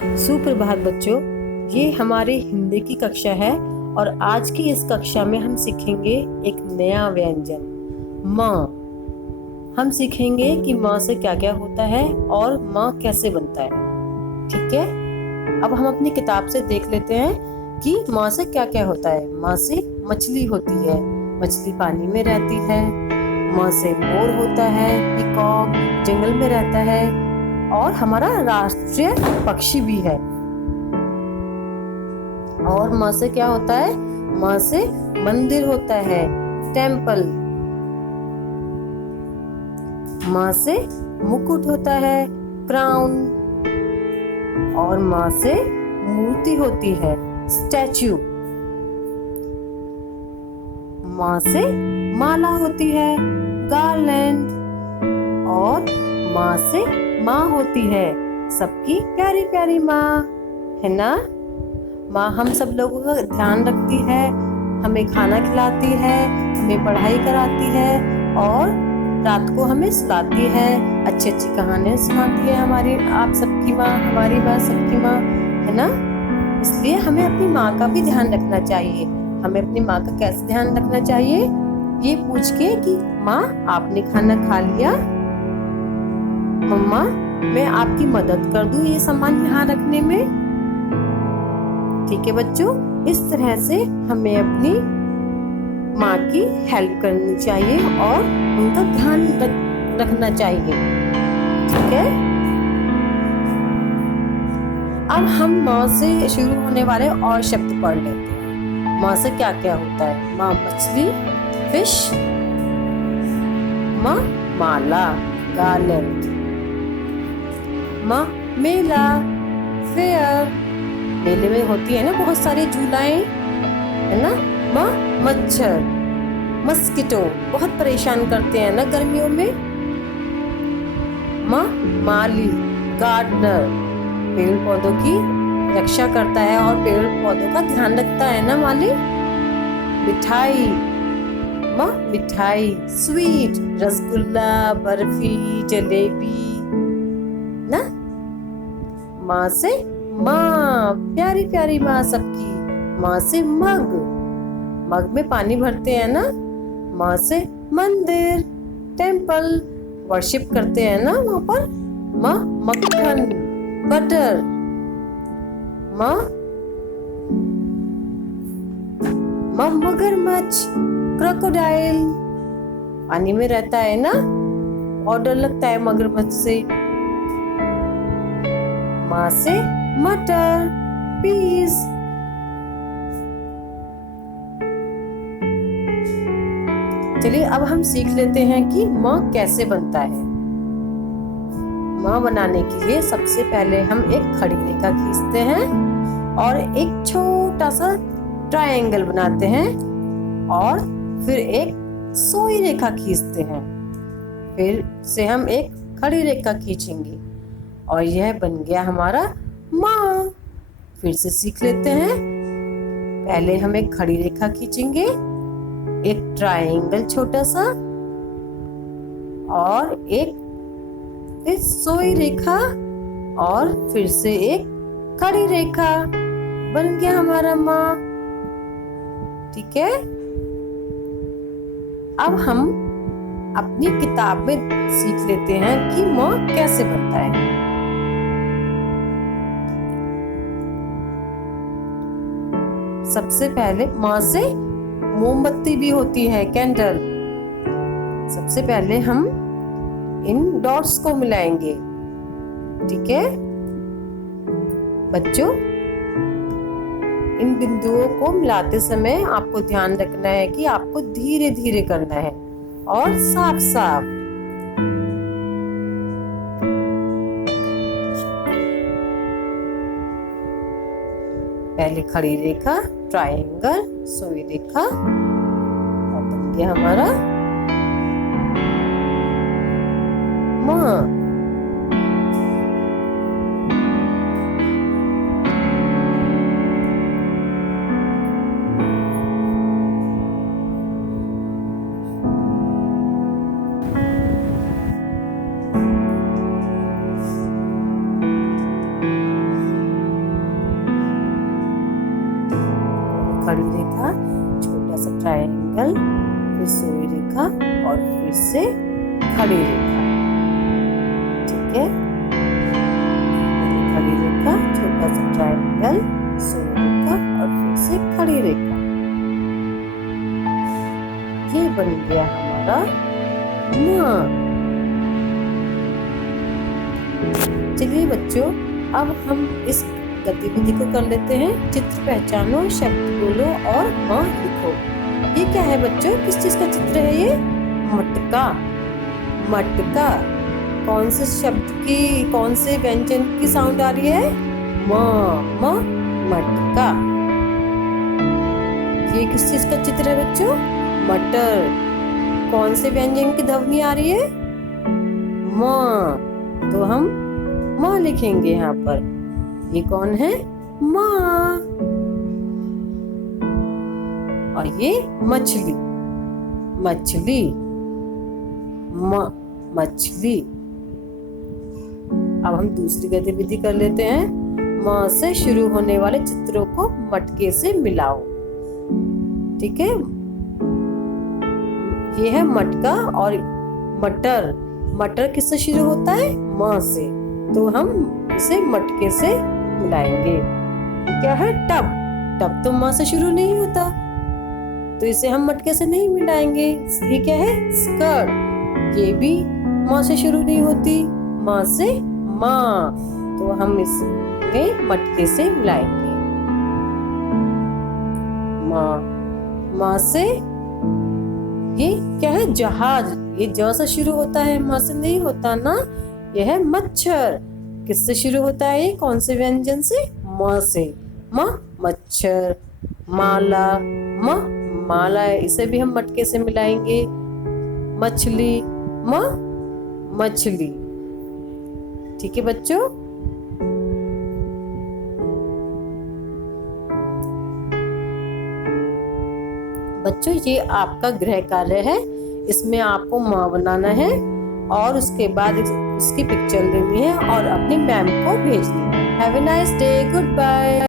सुप्रभात बच्चों, ये हमारी हिंदी की कक्षा है और आज की इस कक्षा में हम सीखेंगे एक नया व्यंजन माँ। हम सीखेंगे कि माँ से क्या क्या होता है और माँ कैसे बनता है। ठीक है, अब हम अपनी किताब से देख लेते हैं कि माँ से क्या क्या होता है। माँ से मछली होती है, मछली पानी में रहती है। माँ से मोर होता है, पीकॉक जंगल में रहता है और हमारा राष्ट्रीय पक्षी भी है। और माँ से क्या होता है? माँ से मंदिर होता है, टेम्पल। माँ से मुकुट होता है, क्राउन। और माँ से मूर्ति होती है, स्टैचू। माँ से माला होती है, गार्लैंड। और माँ से माँ होती है, सबकी प्यारी प्यारी माँ, है ना। माँ हम सब लोगों का ध्यान रखती है, हमें खाना खिलाती है, हमें पढ़ाई कराती है और रात को हमें सुलाती है, अच्छी अच्छी कहानियां सुनाती है। हमारी आप सबकी माँ, हमारी माँ सबकी माँ, है ना। इसलिए हमें अपनी माँ का भी ध्यान रखना चाहिए। हमें अपनी माँ का कैसे ध्यान रखना चाहिए? ये पूछ के कि माँ आपने खाना खा लिया? मम्मा मैं आपकी मदद कर दूं ये सामान यहाँ रखने में? ठीक है बच्चों, इस तरह से हमें अपनी माँ की हेल्प करनी चाहिए और उनका ध्यान रखना चाहिए। ठीक है, अब हम माँ से शुरू होने वाले और शब्द पढ़ लेते हैं। माँ से क्या क्या होता है? माँ मछली, फिश। माँ माला, गार्लैंड। माँ मेला, फेयर। मेले में होती है ना बहुत सारी झूलाएं, है ना। माँ मच्छर, मस्किटो, बहुत परेशान करते हैं ना गर्मियों में। माँ माली, गार्डनर, पेड़ पौधों की रक्षा करता है और पेड़ पौधों का ध्यान रखता है ना माली। मिठाई, माँ मिठाई, स्वीट, रसगुल्ला, बर्फी, जलेबी ना। माँ से माँ, प्यारी प्यारी माँ सबकी। माँ से मग, मग में पानी भरते हैं ना। माँ से मंदिर, टेम्पल, वर्शिप करते हैं ना वहाँ पर। माँ मक्खन, बटर। माँ मगरमच्छ, क्रोकोडाइल, पानी में रहता है ना, और डर लगता है मगरमच्छ से। माँ से मटर, पीस। चलिए अब हम सीख लेते हैं कि माँ कैसे बनता है। माँ बनाने के लिए सबसे पहले हम एक खड़ी रेखा खींचते हैं और एक छोटा सा ट्रायंगल बनाते हैं और फिर एक सोई रेखा खींचते हैं। फिर से हम एक खड़ी रेखा खींचेंगे और यह बन गया हमारा माँ। फिर से सीख लेते हैं। पहले हम एक खड़ी रेखा खींचेंगे, एक ट्रायंगल छोटा सा और एक सोई रेखा और फिर से एक खड़ी रेखा। बन गया हमारा माँ। ठीक है, अब हम अपनी किताब में सीख लेते हैं कि माँ कैसे बनता है। सबसे पहले माँ से मोमबत्ती भी होती है, कैंडल। सबसे पहले हम इन डॉट्स को मिलाएंगे। ठीक है बच्चों, इन बिंदुओं को मिलाते समय आपको ध्यान रखना है कि आपको धीरे धीरे करना है और साफ साफ। पहले खड़ी रेखा, ट्रायंगल, सोई रेखा और बन गया हमारा माँ। खड़ी रेखा, छोटा सा ट्रायंगल, फिर सोई रेखा और फिर से खड़ी रेखा। ठीक है, खड़ी रेखा, छोटा सा ट्रायंगल, सोई रेखा और फिर से खड़ी रेखा। ये बन गया हमारा माँ। चलिए बच्चों, अब हम इस गतिविधि को कर लेते हैं। चित्र पहचानो, शब्द बोलो और माँ लिखो। ये क्या है बच्चों, किस चीज का चित्र है ये? मटका। मटका कौन से शब्द की, कौन से व्यंजन की साउंड आ रही है? माँ। माँ, मटका। ये किस चीज का चित्र है बच्चों? मटर। कौन से व्यंजन की ध्वनि आ रही है? माँ। तो हम माँ लिखेंगे यहाँ पर। ये कौन है? माँ। और ये मछली। मछली, मछली। अब हम दूसरी गतिविधि कर लेते हैं। माँ से शुरू होने वाले चित्रों को मटके से मिलाओ। ठीक है, ये है मटका और मटर। मटर किससे शुरू होता है? माँ से। तो हम इसे मटके से मिलाएंगे। क्या है? टब। टब तो माँ से शुरू नहीं होता, तो इसे हम मटके से नहीं मिलाएंगे। ये क्या है? स्कर्ट। ये भी माँ से शुरू नहीं होती, माँ से माँ, तो हम इसे मटके से मिलाएंगे। माँ। माँ से ये क्या है? जहाज। ये ज से शुरू होता है, माँ से नहीं होता ना। यह है मच्छर। किससे शुरू होता है ये? कौन से व्यंजन से? माँ से। माँ, मच्छर। माला। माँ, माला। इसे भी हम मटके से मिलाएंगे। मछली। माँ, मछली। ठीक है बच्चों। बच्चों, ये आपका गृह कार्य है। इसमें आपको माँ बनाना है और उसके बाद उसकी पिक्चर लेनी है और अपनी मैम को भेजनी है। Have a nice day. Good bye.